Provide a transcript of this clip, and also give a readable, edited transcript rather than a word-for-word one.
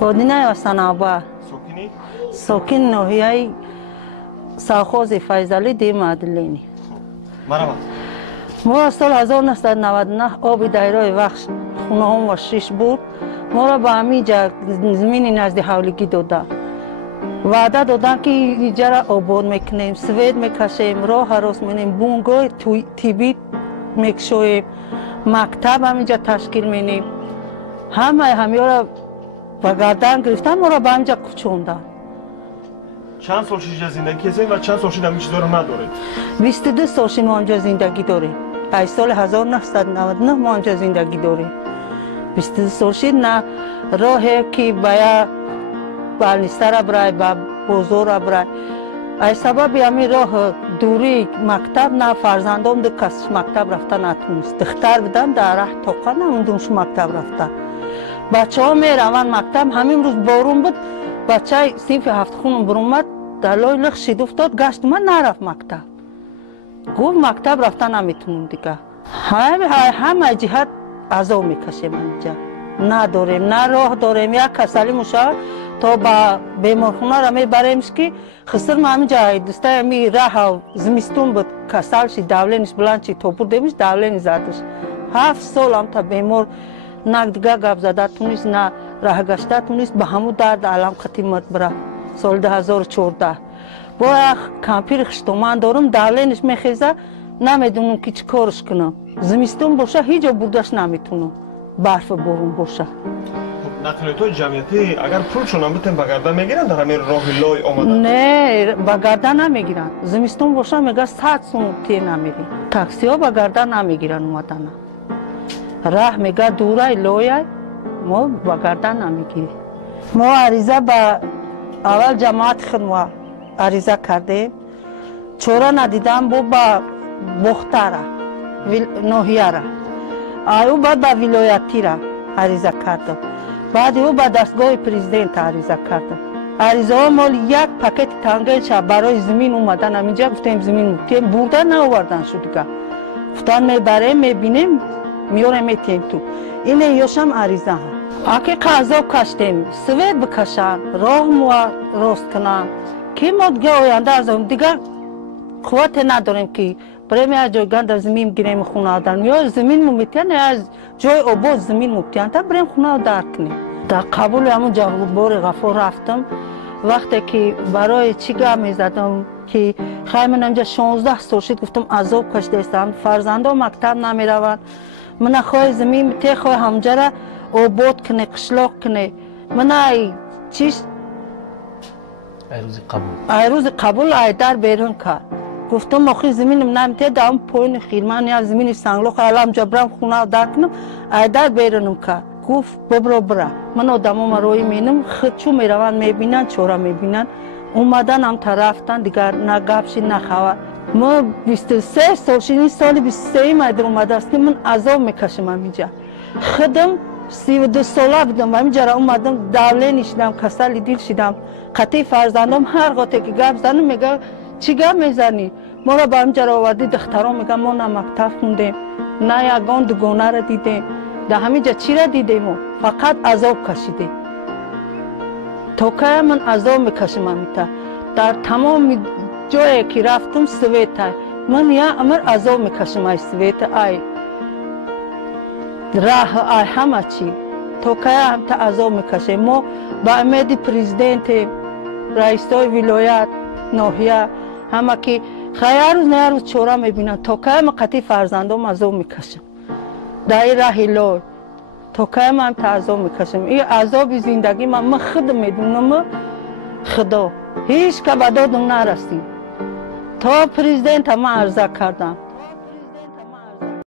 Одинаева Санаба. Сокини? Сокин ноҳияи Савхози Файзалӣ Ди Мадлини. Маравад. Мо соли 1999 оби дайрои вахш хунаҳомо шиш буд. Моро ба ҳаминҷа замини назди ҳавлигӣ дода. Ваъда додан ки иҷара обод мекунем, свет мекашем, роҳ ҳарос менем, бунгоҳи тиббӣ мекушоем, мактаб ҳаминҷа ташкил менем. Ҳамаи ҳамёра ба гардан гирифтан моро ба ҳаминҷа кӯчондан. Чанд сол шиша зиндагӣ кардем ва чанд сол шид ҳамин чизоро надоред? 22 сол мо ҳамҷа зиндагӣ дорем. Аз соли 1999 мо ҳамҷа зиндагӣ дорем. 22 сол шид на роҳе ки бая балнистара брай ба бозора брай. Аз сабаби ҳамин роҳ дурии мактаб на фарзандом ду кас мактаб рафта натонист. Духтар будам дар раҳ тоқа намондум шу мактаб рафта. Бачаҳо мераванд мактаб, ҳамин рӯз борун буд, бачаи синфи ҳафтхунум биромад, дар лои лиқ шид уфтод, гашт омад нарафт мактаб. Гуфт мактаб рафта наметунем дига. Ҳама ҷиҳат азоб мекашем ҳаминҷа. Надорем, на роҳ дорем, як касалӣ мушавад, то ба беморхонара мебаремш ки хиср ма ҳаминҷа дӯстаи ами раҳа зимистун буд, касал шид, давлениш буланд шид, то бурдемиш давлени задаш. 7 сол ҳамта бемор на дига гап зада тунист, на раҳ гашта тунист, ба ҳамун дард алам қатимат бирафт. Соли 2014 бо як кампири хиштоман дорум, давлениш мехеза, намедонам ки чӣ корш кунам. Зимистун боша ҳеҷ ҷо бурдаш наметунам, барфи борун боша. Нақлиётҳои ҷамъиятӣ агар пулшонам битем ба гардан мегиранд дар ҳамин роҳи лой омадан? Не, ба гардан намегиранд. Зимистун боша мега 100 сум тие намерем. Таксиҳо ба гардан намегиранд омадана. Раҳ мега дураи лояй, мо ба гардан намегирем. Мо ариза ба аввал ҷамоати худмо ариза кардем. Чора надидам бо ба бохтара, ноҳияра. Аю баъд ба вилоятира ариза кардам. Баъди ӯ ба дастгоҳи президент ариза кардам. Аризаҳо моли як пакети тангенша барои зимин омадан ҳаминҷа гуфтем зимин мутем, бурда наовардан шу дига. Гуфтан мебарем, мебинем, миёрем метием ту. Ине ёшам ариза. Аки қазоб каштем, свет бикашанд, роҳ мо рост кунанд. Ки мо дига оянда азом дига қуввате надорем ки بریم از جای گند زمین گیریم خونه آدم یا زمین مومیتیان یا از جای آباد زمین مومیتیان تا بریم خونه رو درک کنیم. در قبول همون جوابار غفور رفتم وقتی که برای چی گام میزدم که خیلی من همجا 16 سال شد گفتم عذاب کشیده استم فرزندان مکتب نمیروند من خواهی زمین میتی خواهی همجا را آباد کنه قشلاق کنه من ای چیش ای روز قبول ای در بیرون کرد گفتم آخی زمینم نمیته دام پایین خیرمان یا زمین سنگلوخ علام جبرم خونه دار کنم ایدار بیرونم که گفت ببرو برا من آدمام روی مینم خود چو میروان میبینن چورا میبینن اومدن هم طرفتن دیگر نه گپشی نه خبر ما 23 سال این سال 23 مدر اومده است که من عذاب میکشم همینجا خودم 32 ساله بودم و همینجا اومدم دولینی شدم کسلی دیل شدم قطعی فرزندم هر قطعی که گپ زنم میگه چی گپ میزنی؟ ما را به همجا آوردی دختران میگن ما نه مکتب خوندیم نه یگان دوگانه را دیدیم در همینجا چی را دیدیم ما فقط عذاب کشیدیم تا که من عذاب میکشم همیتا در تمام جایی که رفتم سویت من یا امر عذاب میکشم ای سویت ای راه ای همه چی تا که همتا عذاب میکشیم ما با امید پریزیدنت رئیسای ولایت ناحیه همه که خیلی روز نه روز چورا میبینن تا که من قطعی فرزندام عذاب میکشم در این راه لای تا که من عذاب میکشم این عذاب زندگی من خود میدونم خدا هیچ که به دادم نرسید تا پریزیدنت من عرضه کردم